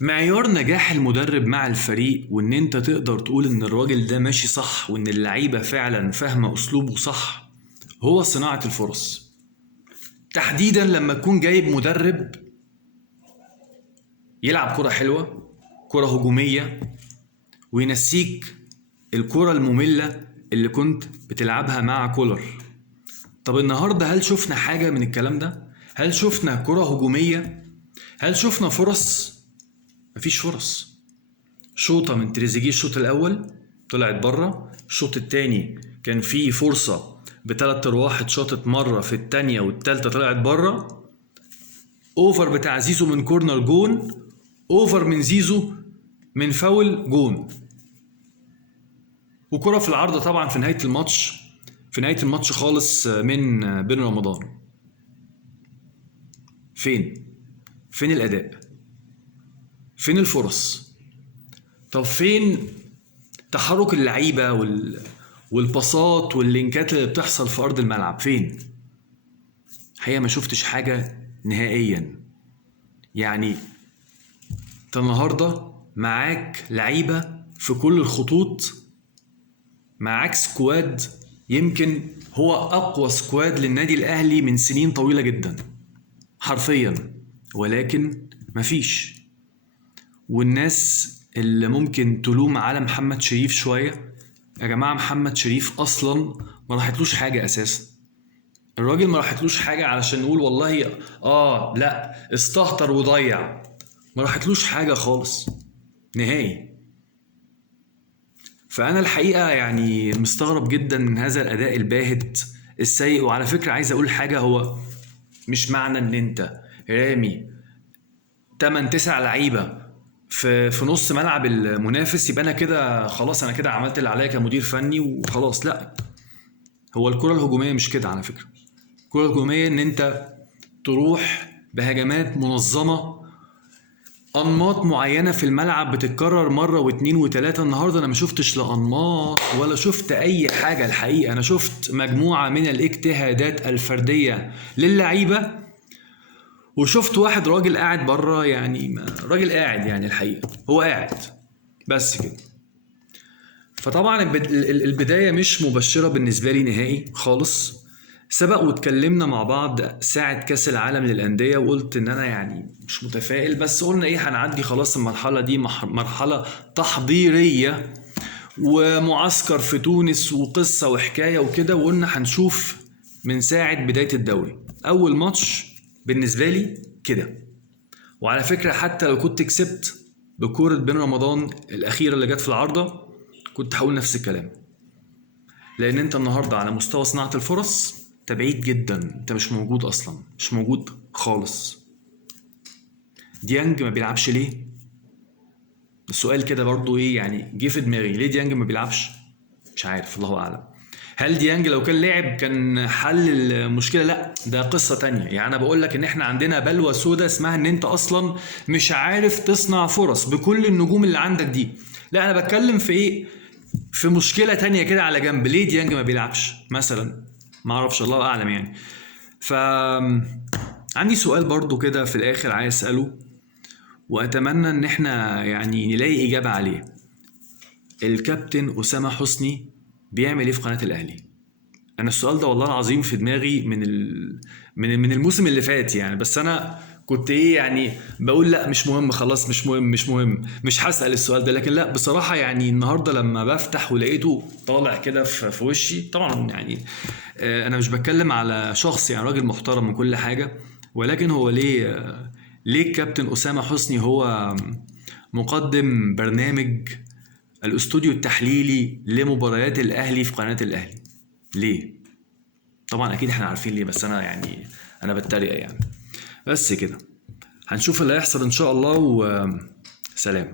معيار نجاح المدرب مع الفريق وان انت تقدر تقول ان الراجل ده ماشي صح وان اللعيبة فعلا فاهمة اسلوبه صح، هو صناعة الفرص. تحديدا لما تكون جايب مدرب يلعب كرة حلوة، كرة هجومية، وينسيك الكرة المملة اللي كنت بتلعبها مع كولر. طب النهاردة هل شفنا حاجة من الكلام ده؟ هل شفنا كرة هجومية؟ هل شفنا فرص؟ مفيش فرص. شوطة من تريزيجيه الشوط الأول طلعت بره، الشوط التاني كان فيه فرصة بتلات أرواح اتشاطت مرة، في التانية والتالتة طلعت بره. أوفر بتاع زيزو من كورنر جون، أوفر من زيزو من فاول جون، وكرة في العارضة طبعا في نهاية الماتش، في نهاية الماتش خالص من بن رمضان. فين الأداء؟ فين الفرص؟ طب فين تحرك اللعيبة والباصات واللينكات اللي بتحصل في أرض الملعب؟ فين؟ حقيقة ما شفتش حاجة نهائيا. يعني انت النهاردة معاك لعيبة في كل الخطوط، معاك سكواد يمكن هو أقوى سكواد للنادي الأهلي من سنين طويلة جدا حرفيا، ولكن مفيش. والناس اللي ممكن تلوم على محمد شريف شوية، يا جماعة محمد شريف أصلا ما راحتلوش حاجة أساسا. الراجل ما راحتلوش حاجة علشان نقول والله لا استهتر وضيع، ما راحتلوش حاجة خالص نهائي. فأنا الحقيقة يعني مستغرب جدا من هذا الأداء الباهت السيء. وعلى فكرة عايز أقول حاجة، هو مش معنى إن أنت رامي 8-9 لعيبة في نص ملعب المنافس يبقى أنا كده خلاص، أنا كده عملت اللي عليا كمدير فني وخلاص. لا، هو الكرة الهجومية مش كده على فكرة. الكرة الهجومية إن أنت تروح بهجمات منظمة، أنماط معينة في الملعب بتتكرر مرة واتنين وتلاتة. النهاردة أنا ما شفتش لا أنماط ولا شفت أي حاجة الحقيقة. أنا شفت مجموعة من الاجتهادات الفردية للعيبة، وشفت واحد راجل قاعد بره، يعني راجل قاعد، يعني الحقيقة هو قاعد بس كده. فطبعا البداية مش مبشرة بالنسبة لي نهائي خالص. سبق واتكلمنا مع بعض ساعة كاس العالم للأندية وقلت إن أنا يعني مش متفائل، بس قلنا إيه، هنعدي خلاص المرحلة دي مرحلة تحضيرية ومعسكر في تونس وقصة وحكاية وكده، وقلنا هنشوف من ساعة بداية الدوري. أول ماتش بالنسبة لي كده. وعلى فكرة حتى لو كنت كسبت بكورة بن رمضان الأخيرة اللي جت في العارضة كنت هقول نفس الكلام، لأن أنت النهاردة على مستوى صناعة الفرص أنت بعيد جدا، أنت مش موجود أصلا، مش موجود خالص. ديانج ما بيلعبش ليه؟ السؤال كده برضو إيه يعني جه في دماغي، ليه ديانج ما بيلعبش؟ مش عارف، الله أعلم. هل ديانج لو كان لعب كان حل المشكلة؟ لا، ده قصة تانية. يعني أنا بقول لك إن إحنا عندنا بلوى سودة اسمها إن أنت أصلا مش عارف تصنع فرص بكل النجوم اللي عندك دي. لا، أنا بتكلم في إيه، في مشكلة تانية كده على جنب. ليه ديانج ما بيلعبش مثلا؟ ما اعرفش، الله اعلم يعني. ف عندي سؤال برضو كده في الاخر عايز اسأله، واتمنى ان احنا يعني نلاقي اجابة عليه. الكابتن اسامة حسني بيعمل ايه في قناة الاهلي؟ انا السؤال ده والله العظيم في دماغي من الموسم اللي فات يعني، بس انا كنت ايه يعني بقول لا مش مهم خلاص، مش مهم مش هسأل السؤال ده. لكن لا بصراحة يعني النهاردة لما بفتح ولقيته طالع كده في وشي طبعا يعني، انا مش بتكلم على شخص، يعني راجل محترم من كل حاجة، ولكن هو ليه الكابتن أسامة حسني هو مقدم برنامج الاستوديو التحليلي لمباريات الاهلي في قناة الاهلي؟ ليه؟ طبعا اكيد احنا عارفين ليه، بس انا يعني انا بتريق يعني. بس كده، هنشوف اللي هيحصل ان شاء الله، وسلام.